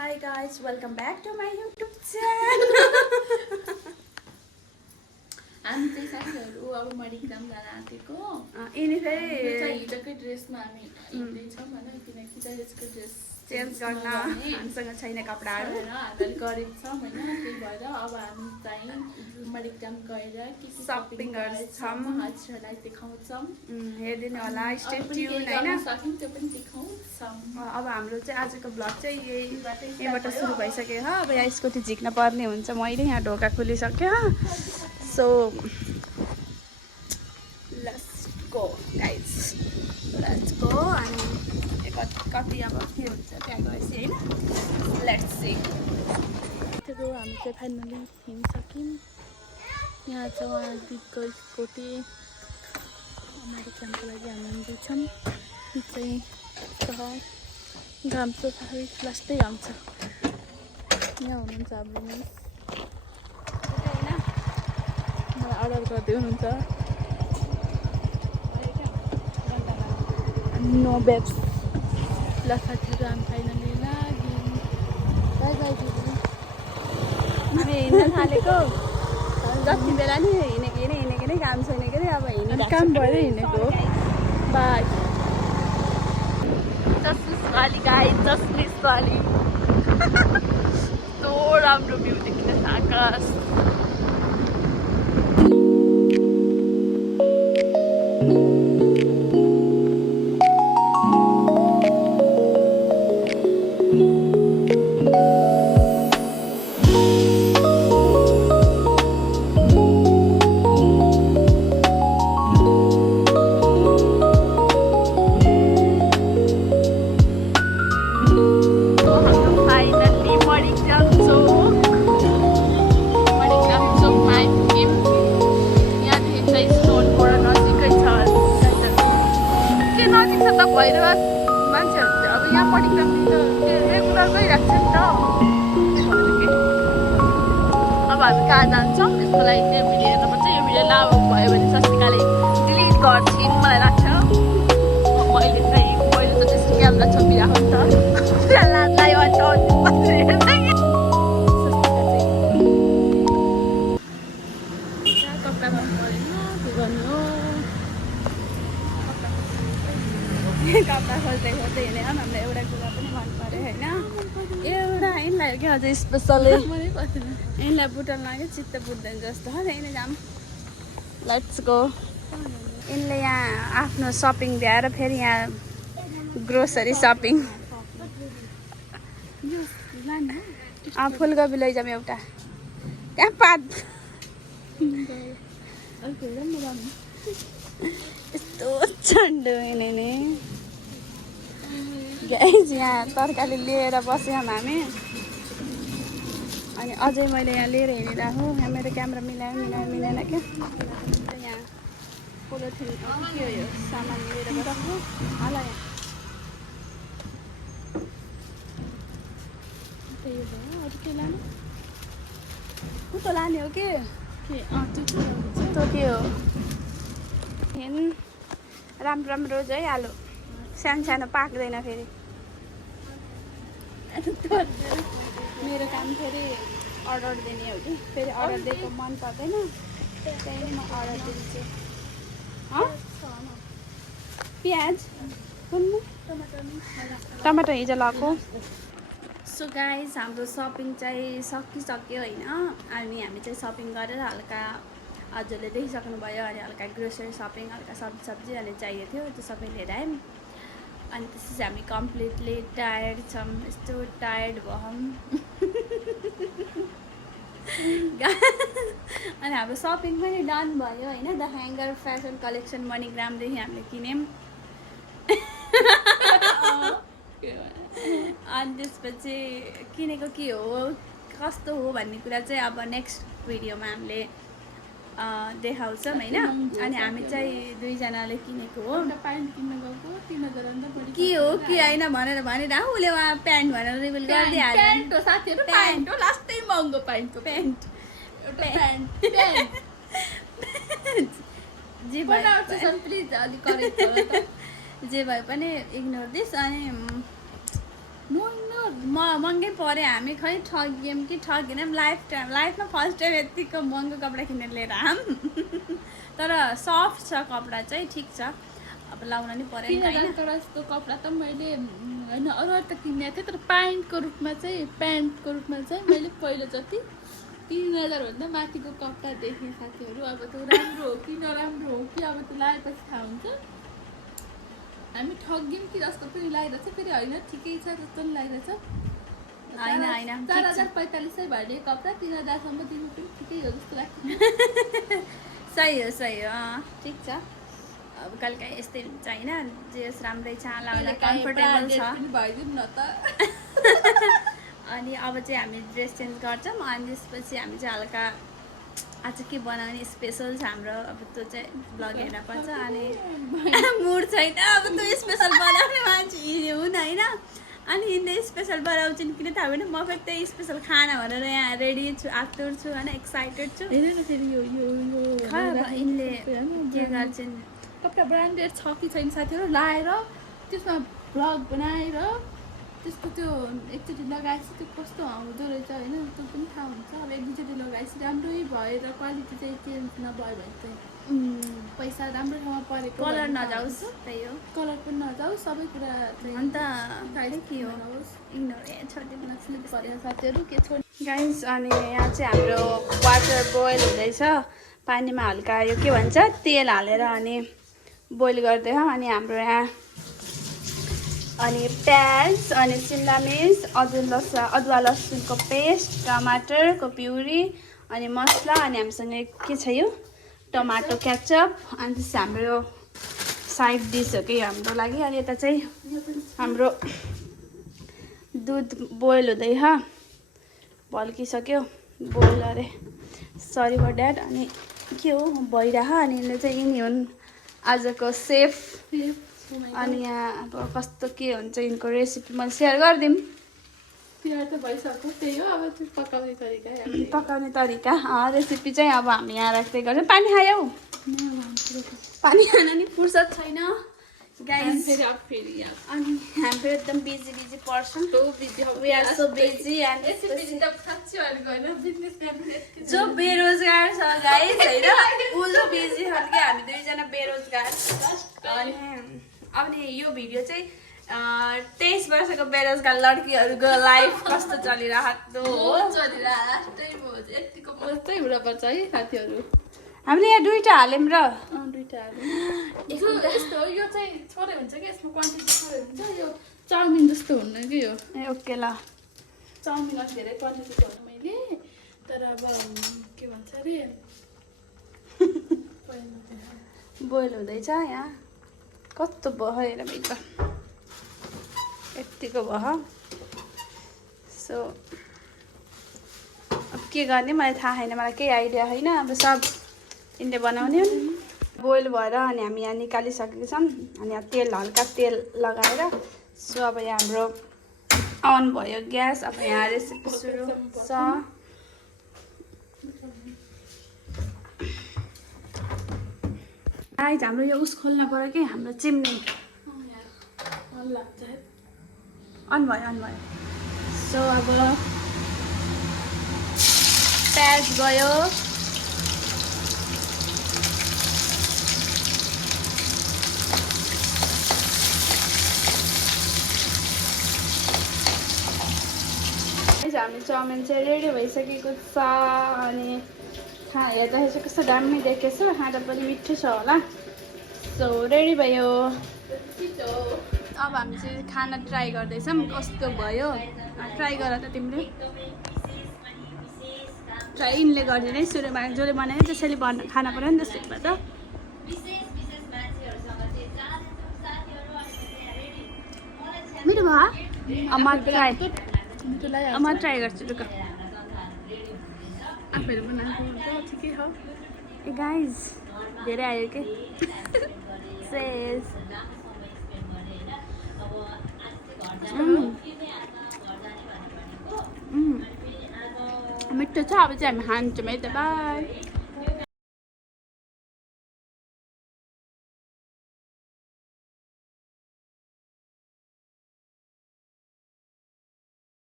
Hi guys, welcome back to my YouTube channel. हामी चाहिँ साथीहरू अब म एक्जाम जान आँटेको यिनी यो फेरि चाहिँ हिजोकै ड्रेसमा हामी हिँड्दैछौँ होइन किनकि कलेजको ड्रेस चेन्ज गर्न हामीसँग छैन कपडाहरू होइन हामीले गरेको छौँ होइन त्यही भएर अब हामी चाहिँ म एक्जाम गएर के सपिङ गर्छौँ हजुरहरूलाई देखाउँछौँ हेरिदिनु होला स्टे अरू पनि ट्युन केही होइन गर्न सक्यौँ त्यो पनि देखाउँछौँ। अब हाम्रो चाहिँ आजको ब्लग चाहिँ यहीँबाट सुरु भइसक्यो हो। अब यहाँ स्कुटी झिक्न पर्ने हुन्छ। मैले यहाँ ढोका खोलिसक्यो so let's go guys, let's go. अनि कति अब के हुन्छ त्यहाँ गएपछि होइन, लेट्स सी। त्यो हामी चाहिँ फाइनली हिँडिसक्यौँ। यहाँ छ उहाँ दिदीको स्कुटी हाम्रो एक्जामको लागि हामी हिँड्दैछौँ। यो चाहिँ घाम चाहिँ साह्रै लास्टै घाम छ। यहाँ हुनुहुन्छ हाम्रो मिस होइन मलाई अर्डर गर्दै हुनुहुन्छ। नो बेब्स ल साथीहरू हामी फाइनली लाग्यौँ। बाई बाई दिदी। हामी हिँड्न थालेको जति बेला नि हिँडेको नै काम छैन के अरे। अब हिँडिरहेको काम भएर हिँडेको बाई। वाली गाई जसमिस वाली कस्तो राम्रो भ्यू देखिँदैछ आकाश। भएर मान्छेहरू चाहिँ अब यहाँ परिक्रम रेगुलर गइरहेको छ नि त। अब हामी कहाँ जान्छौँ त्यसको लागि चाहिँ भिडियो हेर्नुपर्छ। यो भिडियो लामो भयो भने सस्तिकाले डिलिट गर्छिन् मलाई लाग्छ। मैले त त्यसको क्यामेरा छोपिरहेको नि त लाज लाग्यो। कपडा मन परेन के गर्नु हो। कपडा खोज्दै खोज्दै हिँडेर हामीलाई एउटा कुरा पनि मन पऱ्यो होइन। एउटा यिनलाई क्या अझै स्पेसली मनै पर्दैन। यिनलाई बुटन लाग्यो चित्त बुझ्दैन जस्तो हो। यिनी जाऊँ, लेट्स गो। यिनले यहाँ आफ्नो सपिङ भ्याएर फेरि यहाँ ग्रोसरी सपिङ। फुलकोपी लैजाउँ एउटा त्यहाँ पात। यस्तो चन्डो यिनी नि गाइज। यहाँ तरकारी लिएर बस्यौँ हामी। अनि अझै मैले यहाँ लिएर हिँडिरहेको। यहाँ मेरो क्यामेरा मिलेन क्या। यहाँ पोलिथिन के हो यो सामान लिएर बस्छु होला। यहाँ त्यही भयो अरू के लानु कुतो लाने हो कि त्यो के हो। राम्रो है आलु सानो पाक्दैन फेरि। मेरो काम फेरि अर्डर दिने हो कि फेरि अर्डर दिएको मन पर्दैन। त्यही नै म अर्डर दिन्छु। प्याज टमाटर हिजो लगाएको। सो गाइज हाम्रो सपिङ चाहिँ सकिसक्यो होइन। अनि हामी चाहिँ सपिङ गरेर हल्का हजुरले देखिसक्नुभयो। अनि हल्का ग्रोसरी सपिङ हल्का सब्जी अनि चाहिएको थियो त्यो सबै लिएर आयौँ। अनि त्यसपछि हामी कम्प्लिटली टायर्ड छौँ। यस्तो टायर्ड भयौँ। अनि हाम्रो सपिङ पनि डन भयो होइन। द ह्याङ्गर फेसन कलेक्सन मणिग्रामदेखि हामीले किन्यौँ। अनि त्यसपछि किनेको के हो कस्तो हो भन्ने कुरा चाहिँ अब नेक्स्ट भिडियोमा हामीले देखाउँछौँ होइन। अनि हामी चाहिँ दुईजनाले किनेको हो। प्यान्ट किन्न गएको 3000 के हो के होइन भनेर भनिरह। उसले उहाँ प्यान्ट भनेर रिभिल गरिदिइहाल्यो। प्यान्ट हो साथीहरू, प्यान्ट हो लास्टै महँगो प्यान्टको प्यान्ट जे भए प्लिज अलिक करेक्ट होला त। जे भए पनि इग्नोर दिस। अनि नो नो महँगै पऱ्यो हामी खै ठग्यौँ कि ठगेनौँ लाइफमा फर्स्ट टाइम यतिको महँगो कपडा किनेर लिएर आऊँ तर सफ्ट छ कपडा चाहिँ ठिक छ अब लाउन नि पऱ्यो नि त होइन जस्तो कपडा त मैले होइन अरू त किनेको थिएँ तर प्यान्टको रूपमा चाहिँ मैले पहिलो जति 3000 भन्दा माथिको कपडा देखेँ साथीहरू। अब त्यो राम्रो हो कि नराम्रो हो कि अब त्यो लगाएपछि थाहा हुन्छ। हामी ठग्यौँ कि जस्तो पनि लागिरहेछ, फेरि होइन ठिकै छ जस्तो पनि लागिरहेछ। होइन 4500 भए कपडा 3000सम्म दिनु पनि ठिकै हो जस्तो लाग्छ। सही हो ठिक छ। अब कहिले काहीँ यस्तै हुन्छ होइन, जे होस् राम्रै छ, लाउँदा कम्फर्टेबल छ। भइदिउँ न त। अनि अब चाहिँ हामी ड्रेस चेन्ज गर्छौँ अनि त्यसपछि हामी चाहिँ हल्का आज के बनाउने स्पेसल छ हाम्रो, अब त्यो चाहिँ ब्लग हेर्न पर्छ। अनि मुड छैन अब त्यो स्पेसल बनाउने मान्छे हुन् होइन, अनि यिनले स्पेसल बनाउँछन् किन थाहा भएन। म फेरि त्यही स्पेसल खाना भनेर यहाँ रेडी छु, आतुर छु होइन, एक्साइटेड छु। यिनले के गर्छन् कपडा ब्रान्डेड छ कि छैन साथीहरू लाएर त्यसमा ब्लग बनाएर त्यसको त्यो एकचोटि लगाएपछि त्यो कस्तो हुँदो रहेछ होइन, त्यो पनि थाहा हुन्छ। अब एक दुईचोटि लगाएपछि राम्रै भएर क्वालिटी चाहिँ चेन्ज नभयो भने चाहिँ पैसा राम्रो ठाउँमा परेको कलर नजाओस्, त्यही हो, कलर पनि नजाओस्, सबै कुरा अन्त के हो इग्नोर छोडिदिनु पऱ्यो साथीहरू। के छोड गाइस। अनि यहाँ चाहिँ हाम्रो वाटर बोइल हुँदैछ, पानीमा हल्का यो के भन्छ तेल हालेर अनि बोइल गर्दैछौँ। अनि हाम्रो यहाँ अनि प्याज अनि सिमला मिर्च, अदुवा लसुनको पेस्ट, टमाटरको प्युरी अनि मसला, अनि हामीसँग के छ यो टमाटो केचप। अनि त्यसपछि हाम्रो यो साइड डिस हो कि हाम्रो लागि। अनि यता चाहिँ हाम्रो दुध बोइल हुँदैछ, भल्किसक्यो बोइल अरे, सरी फर ड्याट। अनि के हो भइरह। अनि यिनले चाहिँ यिनी हुन् आजको सेफ। अनि यहाँ अब कस्तो के हुन्छ यिनको रेसिपी मैले सेयर गरिदिउँ। तयार त भइसक्यो, त्यही हो अब त्यो पकाउने तरिका रेसिपी चाहिँ अब हामी यहाँ राख्दै गर्छौँ। पानी खायौ? पानी खान नि फुर्सद छैन गाइस। फेरि अनि हामी फेरि एकदम busy person, we are so busy. जो बेरोजगार छ गाइस होइन, ऊ जो बिजी छ कि हामी दुईजना बेरोजगार। अनि यो भिडियो चाहिँ 23 वर्षको बेरोजगार लड्कीहरूको लाइफ कस्तो चलिरहेको हो, यतिको मात्रै हुनुपर्छ है साथीहरू। हामीले यहाँ दुईवटा हाल्यौँ र दुईवटा हाल्यौँ। यस्तो यो चाहिँ थोरै हुन्छ कि यसमा क्वान्टिटी थोरै हुन्छ, यो चाउमिन जस्तो हुन्न कि यो। ए ओके ल, चाउमिन अलिक धेरै क्वान्टिटी गर्नु मैले, तर अब के भन्छ अरे बोइल हुँदैछ यहाँ। कस्तो भयो हेर भित्र, यतिको भयो। सो अब के गर्ने मलाई थाहा छैन, मलाई केही आइडिया छैन। अब सब यिनले बनाउने बोइल भएर अनि हामी यहाँ निकालिसकेको छौँ। अनि यहाँ तेल हल्का तेल लगाएर, सो अब यहाँ हाम्रो अन भयो ग्यास। अब यहाँ रेसिपी सुरु छ। गाइस हाम्रो यो उस खोल्न पऱ्यो कि हाम्रो चिम्नी अन भयो। सो अब प्याज गयो, हाम्रो चाउमिन चाहिँ रेडी भइसकेको छ। अनि हेर्दाखेरि चाहिँ कस्तो दामी देखेछ, खाँदा पनि मिठो छ होला। सो रेडी भयो। अब हामी चाहिँ खाना ट्राई गर्दैछौँ कस्तो भयो। ट्राई गर त तिमीले, ट्राई यिनले गरिदिने है, सुरुमा जसले बनायो त्यसैले खाना पऱ्यो नि त सुरुमा त। मिठो भयो। म ट्राई गर्छु लुक। आफैले बनाएको ठिकै हो। ए गाइज धेरै आयो कि सेस मिठो छ। अब चाहिँ हामी खान्छौँ है त, बाई।